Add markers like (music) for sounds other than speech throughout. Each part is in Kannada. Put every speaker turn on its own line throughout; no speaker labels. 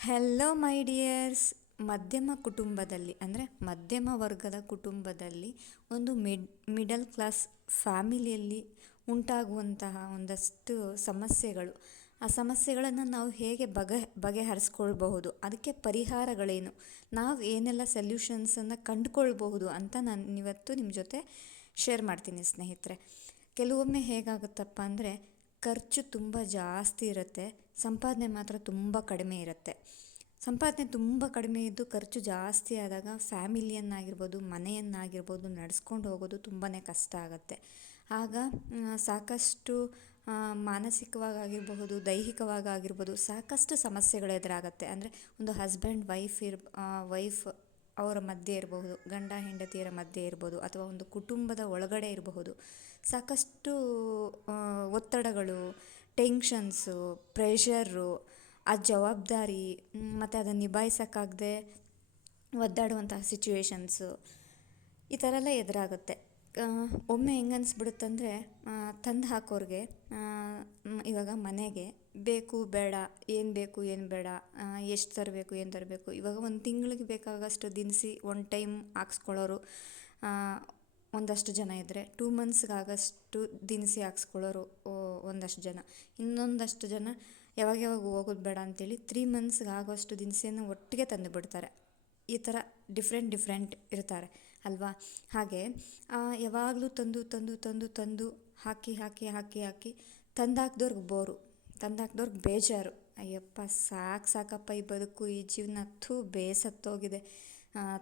ಹೆಲೋ ಮೈ ಡಿಯರ್ಸ್ ಮಧ್ಯಮ ಕುಟುಂಬದಲ್ಲಿ, ಅಂದರೆ ಮಧ್ಯಮ ವರ್ಗದ ಕುಟುಂಬದಲ್ಲಿ ಒಂದು ಮಿಡ್ ಮಿಡಲ್ ಕ್ಲಾಸ್ ಫ್ಯಾಮಿಲಿಯಲ್ಲಿ ಉಂಟಾಗುವಂತಹ ಒಂದಷ್ಟು ಸಮಸ್ಯೆಗಳು. ಆ ಸಮಸ್ಯೆಗಳನ್ನು ನಾವು ಹೇಗೆ ಬಗೆ, ಬಗೆಹರಿಸ್ಕೊಳ್ಬಹುದು? ಅದಕ್ಕೆ ಪರಿಹಾರಗಳೇನು? ನಾವು ಏನೆಲ್ಲ ಸೊಲ್ಯೂಷನ್ಸನ್ನು ಕಂಡುಕೊಳ್ಬಹುದು ಅಂತ ನಾನು ಇವತ್ತು ನಿಮ್ಮ ಜೊತೆ ಶೇರ್ ಮಾಡ್ತೀನಿ ಸ್ನೇಹಿತರೆ. ಕೆಲವೊಮ್ಮೆ ಹೇಗಾಗುತ್ತಪ್ಪ ಅಂದರೆ ಖರ್ಚು ತುಂಬ ಜಾಸ್ತಿ ಇರುತ್ತೆ. ಸಂಪಾದನೆ ಮಾತ್ರ ತುಂಬ ಕಡಿಮೆ ಇರುತ್ತೆ. ಸಂಪಾದನೆ ತುಂಬ ಕಡಿಮೆ ಇದ್ದು ಖರ್ಚು ಜಾಸ್ತಿ ಆದಾಗ ಫ್ಯಾಮಿಲಿಯನ್ನಾಗಿರ್ಬೋದು, ಮನೆಯನ್ನಾಗಿರ್ಬೋದು ನಡೆಸ್ಕೊಂಡು ಹೋಗೋದು ತುಂಬಾ ಕಷ್ಟ ಆಗುತ್ತೆ. ಆಗ ಸಾಕಷ್ಟು ಮಾನಸಿಕವಾಗಿ ದೈಹಿಕವಾಗಿ ಆಗಿರ್ಬೋದು ಸಾಕಷ್ಟು ಸಮಸ್ಯೆಗಳು ಎದುರಾಗುತ್ತೆ. ಅಂದರೆ ಒಂದು ಹಸ್ಬೆಂಡ್, ವೈಫ್ ಇರ್ ವೈಫ್ ಅವರ ಮಧ್ಯೆ ಇರಬಹುದು, ಗಂಡ ಹೆಂಡತಿಯರ ಮಧ್ಯೆ ಇರ್ಬೋದು, ಅಥವಾ ಒಂದು ಕುಟುಂಬದ ಒಳಗಡೆ ಇರಬಹುದು. ಸಾಕಷ್ಟು ಒತ್ತಡಗಳು ಟೆನ್ಷನ್ಸು ಪ್ರೆಷರು ಆ ಜವಾಬ್ದಾರಿ ಮತ್ತು ಅದನ್ನು ನಿಭಾಯಿಸೋಕ್ಕಾಗದೆ ಒದ್ದಾಡುವಂತಹ ಸಿಚುವೇಶನ್ಸು ಈ ಥರ ಎಲ್ಲ ಎದುರಾಗುತ್ತೆ. ಒಮ್ಮೆ ಹೆಂಗೆ ಅನಿಸ್ಬಿಡುತ್ತಂದರೆ ತಂದು ಹಾಕೋರಿಗೆ ಇವಾಗ ಮನೆಗೆ ಬೇಕು, ಬೇಡ, ಏನು ಬೇಕು, ಏನು ಬೇಡ ಎಷ್ಟು ತರಬೇಕು, ಏನು ತರಬೇಕು. ಇವಾಗ ಒಂದು ತಿಂಗಳಿಗೆ ಬೇಕಾಗಷ್ಟು ದಿನಸಿ ಒನ್ ಟೈಮ್ ಹಾಕ್ಸ್ಕೊಳ್ಳೋರು ಒಂದಷ್ಟು ಜನ ಇದ್ದರೆ ಟೂ ಮಂತ್ಸ್ಗಾಗಷ್ಟು ದಿನಸಿ ಹಾಕ್ಸ್ಕೊಳ್ಳೋರು ಒಂದಷ್ಟು ಜನ. ಇನ್ನೊಂದಷ್ಟು ಜನ ಯಾವಾಗ ಯಾವಾಗ ಹೋಗೋದು ಬೇಡ ಅಂತೇಳಿ ತ್ರೀ ಮಂತ್ಸ್ಗೆ ಆಗೋಷ್ಟು ದಿನಸಿಯನ್ನು ಒಟ್ಟಿಗೆ ತಂದು ಬಿಡ್ತಾರೆ. ಈ ಥರ ಡಿಫ್ರೆಂಟ್ ಡಿಫ್ರೆಂಟ್ ಇರ್ತಾರೆ, ಅಲ್ವಾ? ಹಾಗೆ ಯಾವಾಗಲೂ ತಂದು ತಂದು ತಂದು ತಂದು ಹಾಕಿ ಹಾಕಿ ಹಾಕಿ ಹಾಕಿ ತಂದಾಕ್ದವ್ರಿಗೆ ಬೋರು. ತಂದಾಕ್ದವ್ರಿಗೆ ಬೇಜಾರು. ಅಯ್ಯಪ್ಪ, ಸಾಕು ಸಾಕಪ್ಪ ಈ ಬದುಕು, ಈ ಜೀವನ ಥೂ ಬೇಸತ್ತೋಗಿದೆ.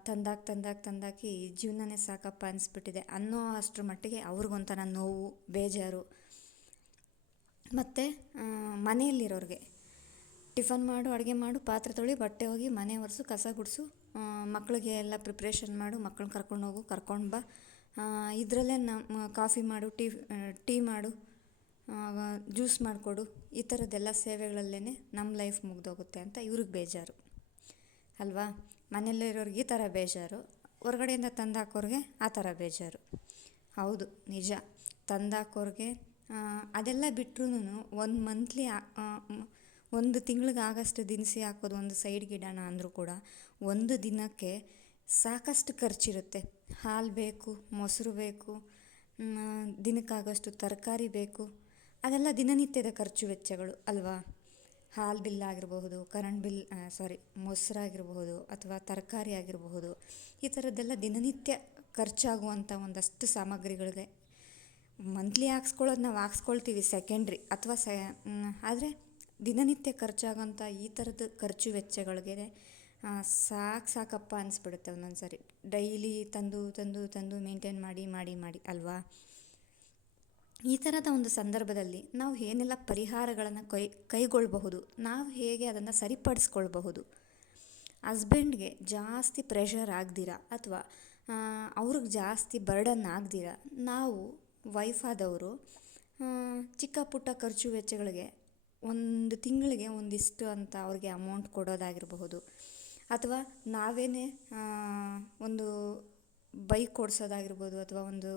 ತಂದಾಕಿ ತಂದಾಕಿ ತಂದಾಕಿ ಈ ಜೀವನನೇ ಸಾಕಪ್ಪ ಅನಿಸ್ಬಿಟ್ಟಿದೆ. ಅನ್ನೋ ಅಷ್ಟರ ಮಟ್ಟಿಗೆ ಅವ್ರಿಗೊಂಥರ ನೋವು, ಬೇಜಾರು. ಮತ್ತು ಮನೆಯಲ್ಲಿರೋರಿಗೆ. ಟಿಫನ್ ಮಾಡು, ಅಡುಗೆ ಮಾಡು, ಪಾತ್ರೆ ತೊಳಿ, ಬಟ್ಟೆ ಹೋಗಿ ಮನೆ ಒರೆಸು, ಕಸ ಗುಡಿಸು ಮಕ್ಕಳಿಗೆ ಎಲ್ಲ ಪ್ರಿಪ್ರೇಷನ್ ಮಾಡು ಮಕ್ಳನ್ನ ಕರ್ಕೊಂಡು ಹೋಗು, ಕರ್ಕೊಂಡು ಬಾ. ಇದರಲ್ಲೇ ನಮ್ಮ ಕಾಫಿ ಮಾಡು, ಟೀ ಟೀ ಮಾಡು. ಜ್ಯೂಸ್ ಮಾಡಿಕೊಡು. ಈ ಥರದ್ದೆಲ್ಲ ಸೇವೆಗಳಲ್ಲೇ ನಮ್ಮ ಲೈಫ್ ಮುಗಿದೋಗುತ್ತೆ ಅಂತ ಇವ್ರಿಗೆ ಬೇಜಾರು. ಅಲ್ವಾ? ಮನೆಯಲ್ಲಿರೋರ್ಗೆ ಈ ಥರ ಬೇಜಾರು. ಹೊರಗಡೆಯಿಂದ ತಂದಾಕೋರಿಗೆ ಆ ಥರ ಬೇಜಾರು. ಹೌದು, ನಿಜ. ತಂದಾಕೋರಿಗೆ ಅದೆಲ್ಲ ಬಿಟ್ರೂ ಒಂದು ಮಂತ್ಲಿ ಒಂದು ತಿಂಗ್ಳಿಗೆ ಆಗಷ್ಟು ದಿನಸಿ ಹಾಕೋದು ಒಂದು ಸೈಡ್ ಇಡೋಣ ಅಂದರೂ ಕೂಡ ಒಂದು ದಿನಕ್ಕೆ ಸಾಕಷ್ಟು ಖರ್ಚಿರುತ್ತೆ. ಹಾಲು ಬೇಕು, ಮೊಸರು ಬೇಕು ದಿನಕ್ಕಾಗಷ್ಟು ತರಕಾರಿ ಬೇಕು ಅದೆಲ್ಲ ದಿನನಿತ್ಯದ ಖರ್ಚು ವೆಚ್ಚಗಳು ಅಲ್ವಾ? ಹಾಲು ಬಿಲ್ ಆಗಿರಬಹುದು ಕರೆಂಟ್ ಬಿಲ್ ಸಾರಿ ಮೊಸರಾಗಿರಬಹುದು ಅಥವಾ ತರಕಾರಿ ಆಗಿರಬಹುದು, ಈ ಥರದ್ದೆಲ್ಲ ದಿನನಿತ್ಯ ಖರ್ಚಾಗುವಂಥ ಒಂದಷ್ಟು ಸಾಮಗ್ರಿಗಳಿಗೆ ಮಂತ್ಲಿ ಹಾಕ್ಸ್ಕೊಳ್ಳೋದು ನಾವು ಹಾಕ್ಸ್ಕೊಳ್ತೀವಿ ಸೆಕೆಂಡ್ರಿ ಅಥವಾ ಸೆ ಆದರೆ ದಿನನಿತ್ಯ ಖರ್ಚಾಗೋಂಥ ಈ ಥರದ ಖರ್ಚು ವೆಚ್ಚಗಳಿಗೆ ಸಾಕು ಸಾಕಪ್ಪ ಅನಿಸ್ಬಿಡುತ್ತೆ ಒಂದೊಂದು ಸಾರಿ ಡೈಲಿ ತಂದು ತಂದು ತಂದು ಮೇಂಟೈನ್ ಮಾಡಿ ಮಾಡಿ ಮಾಡಿ, ಅಲ್ವಾ? ಈ ಥರದ ಒಂದು ಸಂದರ್ಭದಲ್ಲಿ ನಾವು ಏನೆಲ್ಲ ಪರಿಹಾರಗಳನ್ನು ಕೈ ಕೈಗೊಳ್ಳಬಹುದು ನಾವು ಹೇಗೆ ಅದನ್ನು ಸರಿಪಡಿಸ್ಕೊಳ್ಬಹುದು. ಹಸ್ಬೆಂಡ್ಗೆ ಜಾಸ್ತಿ ಪ್ರೆಷರ್ ಆಗ್ದಿರ ಅಥವಾ ಅವ್ರಿಗೆ ಜಾಸ್ತಿ ಬರ್ಡನ್ ಆಗ್ದಿರ, ನಾವು ವೈಫ್ ಆದವರು ಚಿಕ್ಕ ಪುಟ್ಟ ಖರ್ಚು ವೆಚ್ಚಗಳಿಗೆ ಒಂದು ತಿಂಗಳಿಗೆ ಒಂದಿಷ್ಟು ಅಂತ ಅವ್ರಿಗೆ ಅಮೌಂಟ್ ಕೊಡೋದಾಗಿರಬಹುದು. ಅಥವಾ ನಾವೇನೇ ಒಂದು ಬೈಕ್ ಓಡಿಸೋದಾಗಿರ್ಬೋದು ಅಥವಾ ಒಂದು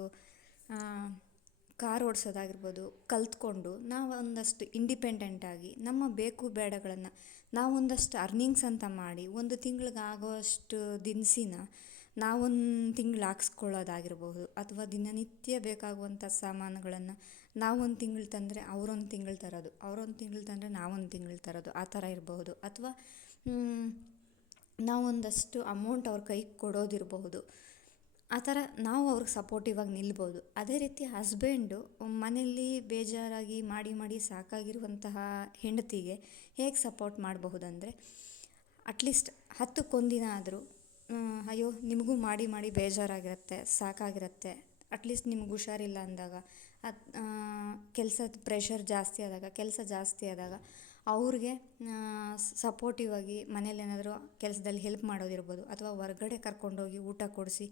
ಕಾರ್ ಓಡಿಸೋದಾಗಿರ್ಬೋದು, ಕಲಿತ್ಕೊಂಡು ನಾವು ಒಂದಷ್ಟು ಇಂಡಿಪೆಂಡೆಂಟಾಗಿ ನಮ್ಮ ಬೇಕು ಬೇಡಗಳನ್ನು ನಾವು ಒಂದಷ್ಟು ಅರ್ನಿಂಗ್ಸ್ ಅಂತ ಮಾಡಿ ಒಂದು ತಿಂಗ್ಳಿಗೆ ಆಗೋವಷ್ಟು ದಿನಸಿನ ನಾವೊಂದು ತಿಂಗ್ಳು ಹಾಕ್ಸ್ಕೊಳ್ಳೋದಾಗಿರ್ಬೋದು ಅಥವಾ ದಿನನಿತ್ಯ ಬೇಕಾಗುವಂಥ ಸಾಮಾನುಗಳನ್ನು ನಾವೊಂದು ತಿಂಗಳು ತಂದರೆ ಅವರೊಂದು ತಿಂಗಳು ತರೋದು, ಅವರೊಂದು ತಿಂಗಳು ತಂದರೆ ನಾವೊಂದು ತಿಂಗಳು ತರೋದು, ಆ ಥರ ಇರಬಹುದು. ಅಥವಾ ನಾವೊಂದಷ್ಟು ಅಮೌಂಟ್ ಅವ್ರ ಕೈಗೆ ಕೊಡೋದಿರಬಹುದು. ಆ ಥರ ನಾವು ಅವ್ರಿಗೆ ಸಪೋರ್ಟಿವ್ ಆಗಿ ನಿಲ್ಬೋದು. ಅದೇ ರೀತಿ ಹಸ್ಬೆಂಡು ಮನೆಯಲ್ಲಿ ಬೇಜಾರಾಗಿ ಮಾಡಿ ಮಾಡಿ ಸಾಕಾಗಿರುವಂತಹ ಹೆಂಡತಿಗೆ ಹೇಗೆ ಸಪೋರ್ಟ್ ಮಾಡಬಹುದಂದರೆ ಅಟ್ಲೀಸ್ಟ್ ಹತ್ತಕ್ಕೊಂದಿನ ಆದರೂ ಅಯ್ಯೋ, ನಿಮಗೂ ಮಾಡಿ ಮಾಡಿ ಬೇಜಾರಾಗಿರುತ್ತೆ, ಸಾಕಾಗಿರುತ್ತೆ ಅಟ್ಲೀಸ್ಟ್ ನಿಮ್ಗೆ ಹುಷಾರಿಲ್ಲ ಅಂದಾಗ, ಅದು ಕೆಲಸದ ಪ್ರೆಷರ್ ಜಾಸ್ತಿ ಆದಾಗ, ಕೆಲಸ ಜಾಸ್ತಿ ಆದಾಗ ಅವ್ರಿಗೆ ಸಪೋರ್ಟಿವ್ ಆಗಿ ಮನೇಲಿ ಏನಾದರೂ ಕೆಲಸದಲ್ಲಿ ಹೆಲ್ಪ್ ಮಾಡೋದಿರ್ಬೋದು, ಅಥವಾ ಹೊರ್ಗಡೆ ಕರ್ಕೊಂಡೋಗಿ ಊಟ ಕೊಡಿಸಿ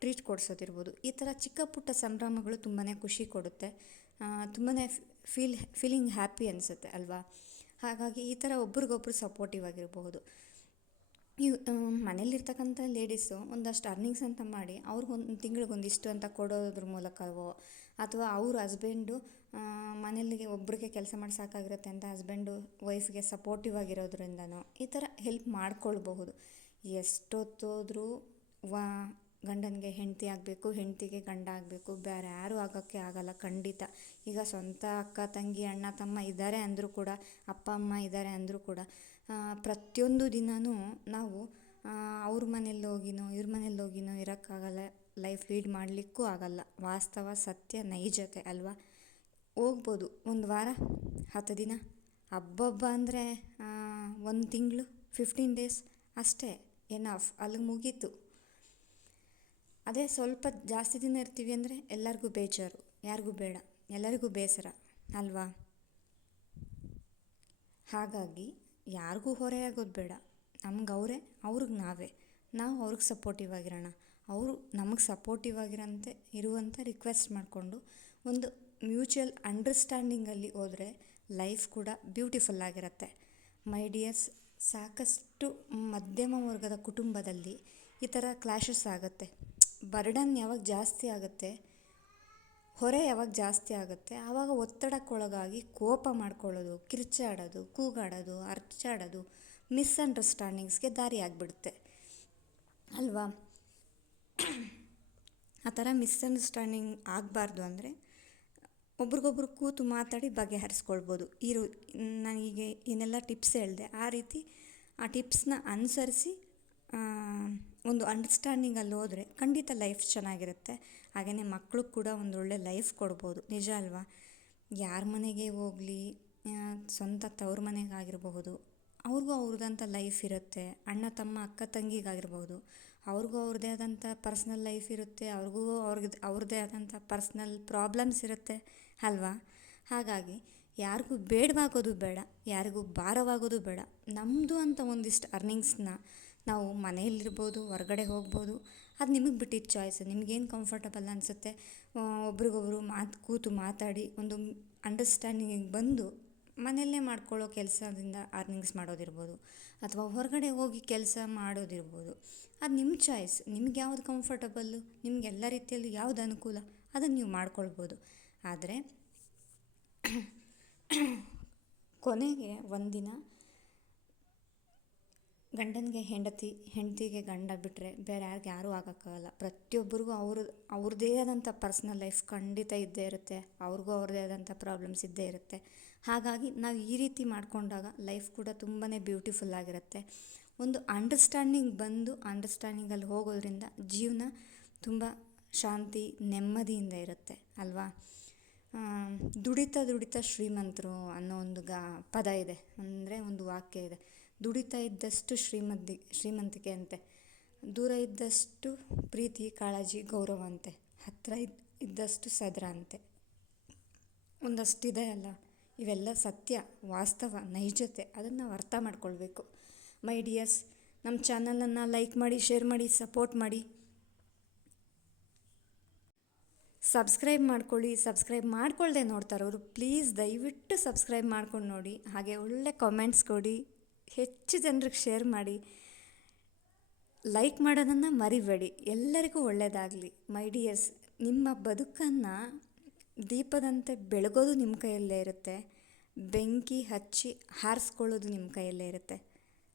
ಟ್ರೀಟ್ ಕೊಡಿಸೋದಿರ್ಬೋದು. ಈ ಥರ ಚಿಕ್ಕ ಪುಟ್ಟ ಸಂಭ್ರಮಗಳು ತುಂಬಾ ಖುಷಿ ಕೊಡುತ್ತೆ. ತುಂಬಾ ಫೀಲ್ ಫೀಲಿಂಗ್ ಹ್ಯಾಪಿ ಅನಿಸುತ್ತೆ ಅಲ್ವಾ? ಹಾಗಾಗಿ ಈ ಥರ ಒಬ್ರಿಗೊಬ್ರು ಸಪೋರ್ಟಿವ್ ಆಗಿರಬಹುದು. ಇವು ಮನೇಲಿರ್ತಕ್ಕಂಥ ಲೇಡೀಸು ಒಂದಷ್ಟು ಅರ್ನಿಂಗ್ಸ್ ಅಂತ ಮಾಡಿ ಅವ್ರಿಗೊಂದು ತಿಂಗಳಿಗೊಂದಿಷ್ಟು ಅಂತ ಕೊಡೋದ್ರ ಮೂಲಕವೋ, ಅಥವಾ ಅವ್ರ ಹಸ್ಬೆಂಡು ಮನೇಲಿಗೆ ಒಬ್ರಿಗೆ ಕೆಲಸ ಮಾಡಿ ಸಾಕಾಗಿರುತ್ತೆ ಅಂತ ಹಸ್ಬೆಂಡು ವೈಫ್ಗೆ ಸಪೋರ್ಟಿವ್ ಆಗಿರೋದ್ರಿಂದನೋ ಈ ಥರ ಹೆಲ್ಪ್ ಮಾಡ್ಕೊಳ್ಬಹುದು. ಎಷ್ಟೊತ್ತೋದ್ರೂ ವಾ ಗಂಡನಿಗೆ ಹೆಂಡತಿ ಆಗಬೇಕು, ಹೆಂಡತಿಗೆ ಗಂಡ ಆಗಬೇಕು, ಬೇರೆ ಯಾರೂ ಆಗೋಕ್ಕೆ ಆಗೋಲ್ಲ, ಖಂಡಿತ. ಈಗ ಸ್ವಂತ ಅಕ್ಕ, ತಂಗಿ, ಅಣ್ಣ, ತಮ್ಮ ಇದ್ದಾರೆ ಅಂದರೂ ಕೂಡ, ಅಪ್ಪ, ಅಮ್ಮ ಇದ್ದಾರೆ ಅಂದರೂ ಕೂಡ ಪ್ರತಿಯೊಂದು ದಿನವೂ ನಾವು ಅವ್ರ ಮನೇಲಿ ಹೋಗಿನೋ, ಇವ್ರ ಮನೇಲಿ ಹೋಗಿನೋ ಇರೋಕ್ಕಾಗಲ್ಲ, ಲೈಫ್ ಲೀಡ್ ಮಾಡಲಿಕ್ಕೂ ಆಗಲ್ಲ. ವಾಸ್ತವ, ಸತ್ಯ, ನೈಜತೆ ಅಲ್ವಾ? ಹೋಗ್ಬೋದು. ಒಂದು ವಾರ, ಹತ್ತು ದಿನ. ಹಬ್ಬಬ್ಬ ಅಂದರೆ ಒಂದು ತಿಂಗಳು ಫಿಫ್ಟೀನ್ ಡೇಸ್ ಅಷ್ಟೇ. ಎನಫ್ ಅಲ್ಲಿಗೆ ಮುಗೀತು. ಅದೇ ಸ್ವಲ್ಪ ಜಾಸ್ತಿ ದಿನ ಇರ್ತೀವಿ ಅಂದರೆ ಎಲ್ಲರಿಗೂ ಬೇಜಾರು, ಯಾರಿಗೂ ಬೇಡ, ಎಲ್ಲರಿಗೂ ಬೇಸರ, ಅಲ್ವಾ? ಹಾಗಾಗಿ ಯಾರಿಗೂ ಹೊರೆಯಾಗೋದು ಬೇಡ. ನಮ್ಗೆ ಅವರೇ ಅವ್ರಿಗೆ ನಾವೇ. ನಾವು ಅವ್ರಿಗೆ ಸಪೋರ್ಟಿವ್ ಆಗಿರೋಣ. ಅವರು ನಮಗೆ ಸಪೋರ್ಟಿವ್ ಆಗಿರೋಂತೆ ಇರುವಂಥ ರಿಕ್ವೆಸ್ಟ್ ಮಾಡಿಕೊಂಡು ಒಂದು ಮ್ಯೂಚುವಲ್ ಅಂಡರ್ಸ್ಟ್ಯಾಂಡಿಂಗಲ್ಲಿ ಹೋದರೆ ಲೈಫ್ ಕೂಡ ಬ್ಯೂಟಿಫುಲ್ ಆಗಿರುತ್ತೆ. ಮೈ ಡಿಯರ್ಸ್ ಸಾಕಷ್ಟು ಮಧ್ಯಮ ವರ್ಗದ ಕುಟುಂಬದಲ್ಲಿ ಈ ಥರ ಕ್ಲ್ಯಾಶಸ್ ಆಗುತ್ತೆ. ಬರ್ಡನ್ ಯಾವಾಗ ಜಾಸ್ತಿ ಆಗುತ್ತೆ, ಹೊರೆ ಯಾವಾಗ ಜಾಸ್ತಿ ಆಗುತ್ತೆ, ಆವಾಗ ಒತ್ತಡಕ್ಕೊಳಗಾಗಿ ಕೋಪ ಮಾಡ್ಕೊಳ್ಳೋದು, ಕಿರ್ಚಾಡೋದು, ಕೂಗಾಡೋದು, ಅರ್ಚಾಡೋದು, ಮಿಸ್ಅಂಡರ್ಸ್ಟ್ಯಾಂಡಿಂಗ್ಸ್ಗೆ ದಾರಿ ಆಗಿಬಿಡುತ್ತೆ. ಅಲ್ವಾ? ಆ ಥರ ಮಿಸ್ಅಂಡರ್ಸ್ಟ್ಯಾಂಡಿಂಗ್ ಆಗಬಾರ್ದು ಅಂದರೆ ಒಬ್ರಿಗೊಬ್ರು ಕೂತು ಮಾತಾಡಿ ಬಗೆಹರಿಸ್ಕೊಳ್ಬೋದು. ಇರು, ನನಗೆ ಏನೆಲ್ಲ ಟಿಪ್ಸ್ ಹೇಳಿದೆ. ಆ ರೀತಿ ಆ ಟಿಪ್ಸ್ನ ಅನುಸರಿಸಿ ಒಂದು ಅಂಡರ್ಸ್ಟ್ಯಾಂಡಿಂಗಲ್ಲಿ ಹೋದರೆ ಖಂಡಿತ ಲೈಫ್ ಚೆನ್ನಾಗಿರುತ್ತೆ. ಹಾಗೆಯೇ ಮಕ್ಕಳು ಕೂಡ ಒಂದು ಒಳ್ಳೆ ಲೈಫ್ ಕೊಡ್ಬೋದು. ನಿಜ ಅಲ್ವಾ? ಯಾರ ಮನೆಗೆ ಹೋಗಲಿ ಸ್ವಂತ ತವ್ರ ಮನೆಗಾಗಿರಬಹುದು ಅವ್ರಿಗೂ ಅವ್ರದ್ದಂಥ ಲೈಫ್ ಇರುತ್ತೆ. ಅಣ್ಣ, ತಮ್ಮ, ಅಕ್ಕ ತಂಗಿಗಾಗಿರ್ಬೋದು ಅವ್ರಿಗೂ ಅವ್ರದ್ದೇ ಆದಂಥ ಪರ್ಸ್ನಲ್ ಲೈಫ್ ಇರುತ್ತೆ. ಅವ್ರಿಗೂ ಅವ್ರಿಗೆ ಅವ್ರದ್ದೇ ಆದಂಥ ಪರ್ಸ್ನಲ್ ಪ್ರಾಬ್ಲಮ್ಸ್ ಇರುತ್ತೆ. ಅಲ್ವಾ? ಹಾಗಾಗಿ ಯಾರಿಗೂ ಬೇಡವಾಗೋದು ಬೇಡ, ಯಾರಿಗೂ ಭಾರವಾಗೋದು ಬೇಡ. ನಮ್ಮದು ಅಂತ ಒಂದಿಷ್ಟು ಅರ್ನಿಂಗ್ಸ್ನ ನಾವು ಮನೆಯಲ್ಲಿರ್ಬೋದು, ಹೊರಗಡೆ ಹೋಗ್ಬೋದು, ಅದು ನಿಮಗೆ ಬಿಟ್ಟಿದ್ದು ಚಾಯ್ಸ್ ನಿಮಗೇನು ಕಂಫರ್ಟಬಲ್ ಅನಿಸುತ್ತೆ? ಒಬ್ರಿಗೊಬ್ರು ಮಾತು, ಕೂತು ಮಾತಾಡಿ, ಒಂದು ಅಂಡರ್ಸ್ಟ್ಯಾಂಡಿಂಗಿಗೆ ಬಂದು ಮನೆಯಲ್ಲೇ ಮಾಡ್ಕೊಳ್ಳೋ ಕೆಲಸದಿಂದ ಅರ್ನಿಂಗ್ಸ್ ಮಾಡೋದಿರ್ಬೋದು, ಅಥವಾ ಹೊರಗಡೆ ಹೋಗಿ ಕೆಲಸ ಮಾಡೋದಿರ್ಬೋದು. ಅದು ನಿಮ್ಮ ಚಾಯ್ಸ್ ನಿಮ್ಗೆ ಯಾವ್ದು ಕಂಫರ್ಟಬಲ್ಲು ನಿಮ್ಗೆ ಎಲ್ಲ ರೀತಿಯಲ್ಲೂ ಯಾವ್ದು ಅನುಕೂಲ? ಅದನ್ನು ನೀವು ಮಾಡ್ಕೊಳ್ಬೋದು. ಆದರೆ, (coughs) ಕೊನೆಗೆ ಒಂದಿನ ಗಂಡನಿಗೆ ಹೆಂಡತಿ, ಹೆಂಡತಿಗೆ ಗಂಡ ಬಿಟ್ಟರೆ ಬೇರೆ ಯಾರಿಗೆ ಯಾರೂ ಆಗೋಕ್ಕಾಗಲ್ಲ. ಪ್ರತಿಯೊಬ್ಬರಿಗೂ ಅವ್ರದ್ದು ಅವ್ರದ್ದೇ ಆದಂಥ ಪರ್ಸ್ನಲ್ ಲೈಫ್ ಖಂಡಿತ ಇದ್ದೇ ಇರುತ್ತೆ. ಅವ್ರಿಗೂ ಅವ್ರದ್ದೇ ಆದಂಥ ಪ್ರಾಬ್ಲಮ್ಸ್ ಇದ್ದೇ ಇರುತ್ತೆ. ಹಾಗಾಗಿ ನಾವು ಈ ರೀತಿ ಮಾಡಿಕೊಂಡಾಗ ಲೈಫ್ ಕೂಡ ತುಂಬಾ ಬ್ಯೂಟಿಫುಲ್ ಆಗಿರುತ್ತೆ. ಒಂದು ಅಂಡರ್ಸ್ಟ್ಯಾಂಡಿಂಗ್ ಬಂದು ಅಂಡರ್ಸ್ಟ್ಯಾಂಡಿಂಗಲ್ಲಿ ಹೋಗೋದ್ರಿಂದ ಜೀವನ ತುಂಬ ಶಾಂತಿ, ನೆಮ್ಮದಿಯಿಂದ ಇರುತ್ತೆ, ಅಲ್ವಾ? ದುಡಿತಾ ದುಡಿತಾ ಶ್ರೀಮಂತರು ಅನ್ನೋ ಒಂದು ಗ, ಪದ ಇದೆ. ಅಂದರೆ ಒಂದು ವಾಕ್ಯ ಇದೆ. ದುಡಿತಾ ಇದ್ದಷ್ಟು ಶ್ರೀಮಂತಿ ಶ್ರೀಮಂತಿಕೆ ಅಂತೆ ದೂರ ಇದ್ದಷ್ಟು ಪ್ರೀತಿ, ಕಾಳಜಿ, ಗೌರವ ಅಂತೆ. ಹತ್ತಿರ ಇದ್ದ ಇದ್ದಷ್ಟು ಸದರ ಅಂತೆ. ಒಂದಷ್ಟಿದೆ ಅಲ್ಲ, ಇವೆಲ್ಲ ಸತ್ಯ, ವಾಸ್ತವ, ನೈಜತೆ, ಅದನ್ನು ನಾವು ಅರ್ಥ ಮಾಡ್ಕೊಳ್ಬೇಕು. ಮೈ ಡಿಯರ್ಸ್ ನಮ್ಮ ಚಾನಲನ್ನು ಲೈಕ್ ಮಾಡಿ, ಶೇರ್ ಮಾಡಿ, ಸಪೋರ್ಟ್ ಮಾಡಿ. ಸಬ್ಸ್ಕ್ರೈಬ್ ಮಾಡ್ಕೊಳ್ಳಿ, ಸಬ್ಸ್ಕ್ರೈಬ್ ಮಾಡ್ಕೊಳ್ಳದೆ ನೋಡ್ತಾರವರು ಪ್ಲೀಸ್ ದಯವಿಟ್ಟು ಸಬ್ಸ್ಕ್ರೈಬ್ ಮಾಡ್ಕೊಂಡು ನೋಡಿ, ಹಾಗೆ ಒಳ್ಳೆ ಕಾಮೆಂಟ್ಸ್ ಕೊಡಿ. ಹೆಚ್ಚು ಜನರಿಗೆ ಶೇರ್ ಮಾಡಿ. ಲೈಕ್ ಮಾಡೋದನ್ನು ಮರಿಬೇಡಿ. ಎಲ್ಲರಿಗೂ ಒಳ್ಳೆಯದಾಗಲಿ ಮೈ ಡಿಯರ್ಸ್ ನಿಮ್ಮ ಬದುಕನ್ನು ದೀಪದಂತೆ ಬೆಳಗೋದು ನಿಮ್ಮ ಕೈಯಲ್ಲೇ ಇರುತ್ತೆ. ಬೆಂಕಿ ಹಚ್ಚಿ ಹಾರಿಸ್ಕೊಳ್ಳೋದು ನಿಮ್ಮ ಕೈಯಲ್ಲೇ ಇರುತ್ತೆ.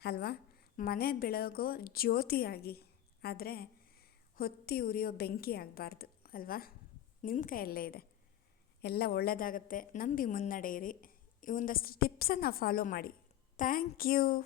ಅಲ್ವಾ? ಮನೆ ಬೆಳಗೋ ಜ್ಯೋತಿಯಾಗಿ. ಆದರೆ ಹೊತ್ತಿ ಉರಿಯೋ ಬೆಂಕಿ ಆಗಬಾರ್ದು. ಅಲ್ವಾ? ನಿಮ್ಮ ಕೈಯಲ್ಲೇ ಇದೆ. ಎಲ್ಲ ಒಳ್ಳೆಯದಾಗತ್ತೆ ನಂಬಿ ಮುನ್ನಡೆಯಿರಿ ಈ ಒಂದಷ್ಟು ಟಿಪ್ಸನ್ನು ಫಾಲೋ ಮಾಡಿ. Thank you.